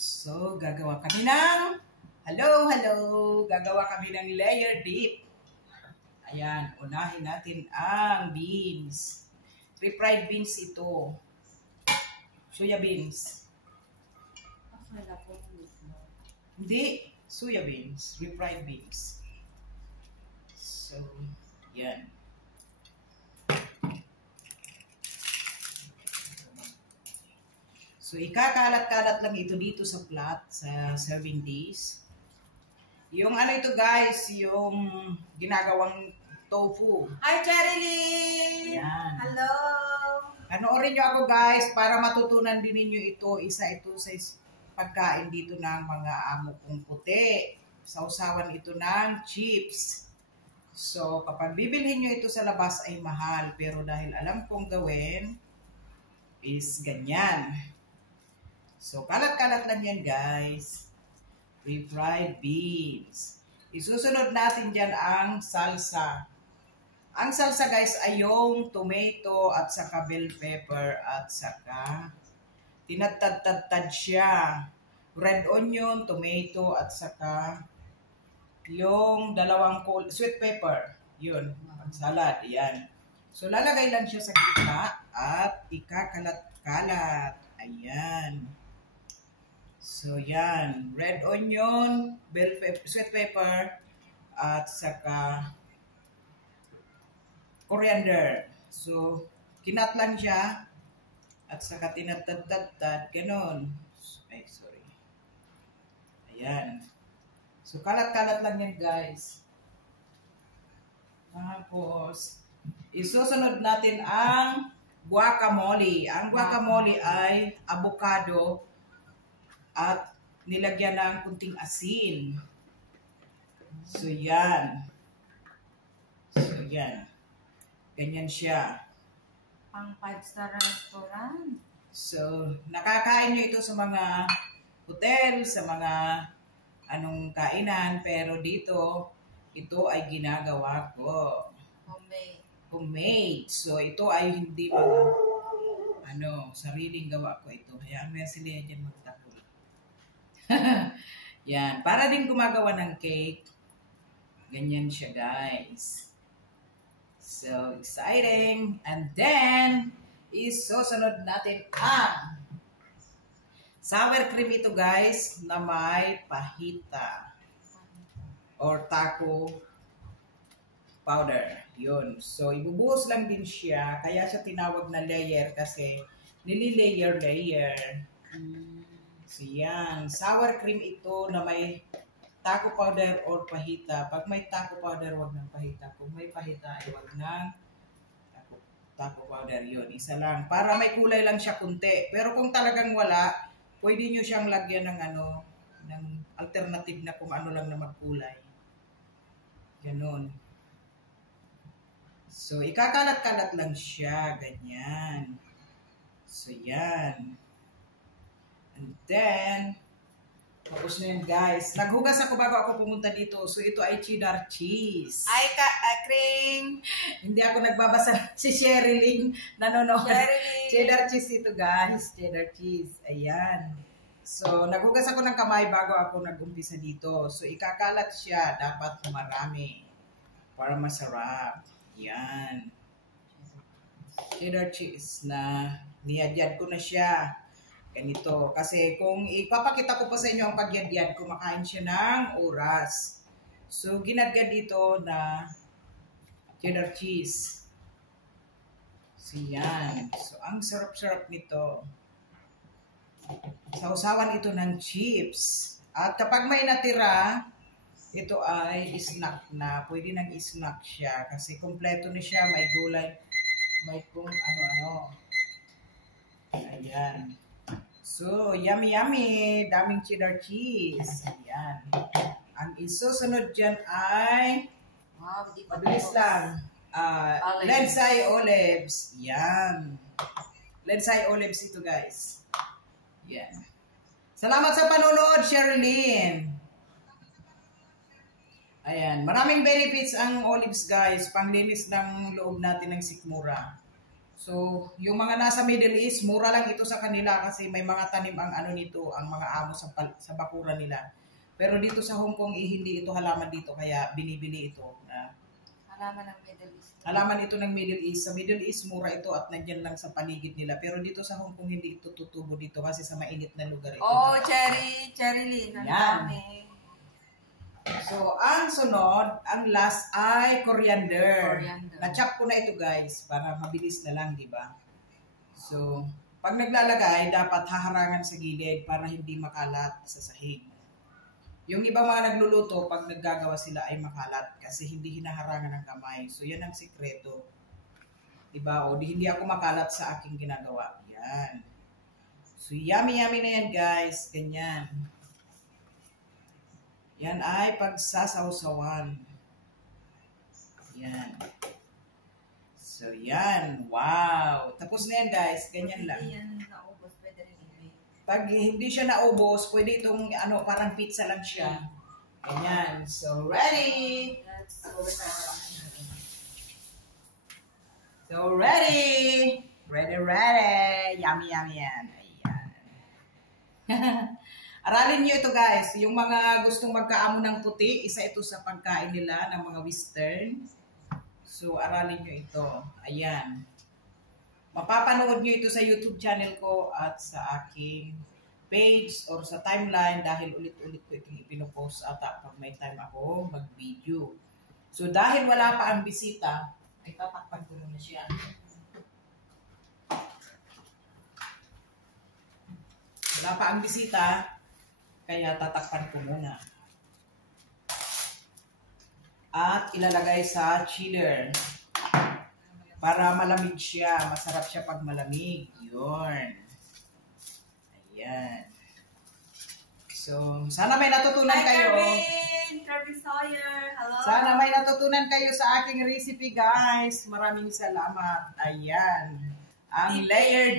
So, gagawa kami ng, hello, gagawa kami ng layer dip. Ayan, unahin natin ang beans. Refried beans ito. Soya beans. Hindi, soya beans. Refried beans. So, yan. So, ikakalat-kalat lang ito dito sa plat, sa serving dish. Yung ano ito guys, yung ginagawang tofu. Hi, Cherilyn! Yan. Hello! Panoorin nyo ako guys para matutunan din ninyo ito. Isa ito sa pagkain dito ng mga amo kong puti. Sausawan ito ng chips. So, kapag bibilhin nyo ito sa labas ay mahal. Pero dahil alam kong gawin, is ganyan. So, kalat-kalat lang yan guys. Refried beans. Isusunod natin dyan ang salsa. Ang salsa guys ay yung tomato at saka bell pepper at saka tinatad-tad siya. Red onion, tomato at saka yung dalawang sweet pepper. Yun, salad. Yan. So, lalagay lang siya sa gitna at ikakalat-kalat. Ayan. So, yan. Red onion, bell pepper, sweet pepper, at saka coriander. So, kinat lang siya at saka tinatad-tad, ganon. Ay, sorry. Ayan. So, kalat-kalat lang yan, guys. Tapos, isusunod natin ang guacamole. Ang guacamole ay avocado at nilagyan ng kunting asin. So, yan. So, yan. Ganyan siya. Pang 5-star restaurant. So, nakakain nyo ito sa mga hotel, sa mga anong kainan. Pero dito, ito ay ginagawa ko. Homemade. Homemade. So, ito ay hindi mga sariling gawa ko ito. Hayaan mo yan sila dyan magtakol. Yan. Para din gumagawa ng cake. Ganyan siya, guys. So, exciting. And then, isusunod natin ang sour cream ito, guys, na may pahita. Or taco powder. Yun. So, ibubuhos lang din siya. Kaya siya tinawag na layer kasi nililayer-layer. So, yan. Sour cream ito na may taco powder or pahita. Pag may taco powder, wag ng pahita. Kung may pahita, ay wag ng taco powder. Yun, isa lang. Para may kulay lang siya kunti. Pero kung talagang wala, pwede nyo siyang lagyan ng ng alternative na kung ano lang na magkulay. Ganon. So, ikakalat-kalat lang siya. Ganyan. So, yan. And then, tapos na yun, guys. Naghugas ako bago ako pumunta dito. So, ito ay cheddar cheese. Ay, Kring! Hindi ako nagbabasa si Sherilyn. Nanonood. Sherilyn! Cheddar cheese ito, guys. Cheddar cheese. Ayan. So, naghugas ako ng kamay bago ako nag-umpisa dito. So, ikakalat siya. Dapat marami. Para masarap. Yan. Cheddar cheese na niyadyad ko na siya. Ganito. Kasi kung ipapakita ko pa sa inyo ang pagyadyad, kumakain siya ng oras. So, ginadgad dito na cheddar cheese. So, yan. So, ang sarap-sarap nito. Sausawan ito ng chips. At kapag may natira, ito ay snack na. Pwede nang snack siya. Kasi kompleto na siya. May gulay. May kung ano-ano. Ayan. So, yummy. Daming cheddar cheese. Ayan. Ang isusunod dyan ay mabilis lang. Lensai olives. Yan. Lensai olives ito, guys. Yan. Salamat sa panonood, Sherilyn. Ayan. Maraming benefits ang olives, guys. Panglinis ng loob natin ng sikmura. So, yung mga nasa Middle East, mura lang ito sa kanila kasi may mga tanim ang ano nito, ang mga amo sa bakuran nila. Pero dito sa Hong Kong, hindi ito halaman dito, kaya binibili ito. Halaman ng Middle East. Halaman ito ng Middle East. Sa Middle East, mura ito at nandyan lang sa paligid nila. Pero dito sa Hong Kong, hindi ito tutubo dito kasi sa mainit na lugar ito. Oh, cherry lin. Ang Yan. dami. So, ang sunod, ang last ay coriander. Coriander. Na-chop ko na ito guys, para mabilis na lang, di ba? So, pag naglalagay, dapat haharangan sa gilid para hindi makalat sa sahig. Yung ibang mga nagluluto, pag naggagawa sila ay makalat kasi hindi hinaharangan ng kamay. So, yan ang sikreto. Diba? O, hindi ako makalat sa aking ginagawa. Yan. So, yummy na yan guys. Ganyan. Yan ay pagsasawsawan. Yan. So, yan. Wow. Tapos na yan guys. Ganyan lang. Hindi yan naubos. Pwede rin ibig. Pag hindi siya naubos, pwede itong ano, parang pizza lang siya. Ganyan. So, ready! That's so fun. So, ready! Ready! Yummy yan. Ayan. Aralin nyo ito guys. Yung mga gustong magkaamo ng puti, isa ito sa pagkain nila ng mga Western. So, aralin nyo ito. Ayan. Mapapanood nyo ito sa YouTube channel ko at sa aking page or sa timeline dahil ulit-ulit ko itong ipinopost ata pag may time ako mag-video. So, dahil wala pa ang bisita, ay tatakpan ko muna siya. Wala pa ang bisita, kaya tatakpan ko muna. At ilalagay sa chiller. Para malamig siya. Masarap siya pag malamig. Yun. Ayan. So, sana may natutunan kayo. Kirby Sawyer. Hello. Sana may natutunan kayo sa aking recipe, guys. Maraming salamat. Ayan. Ang layered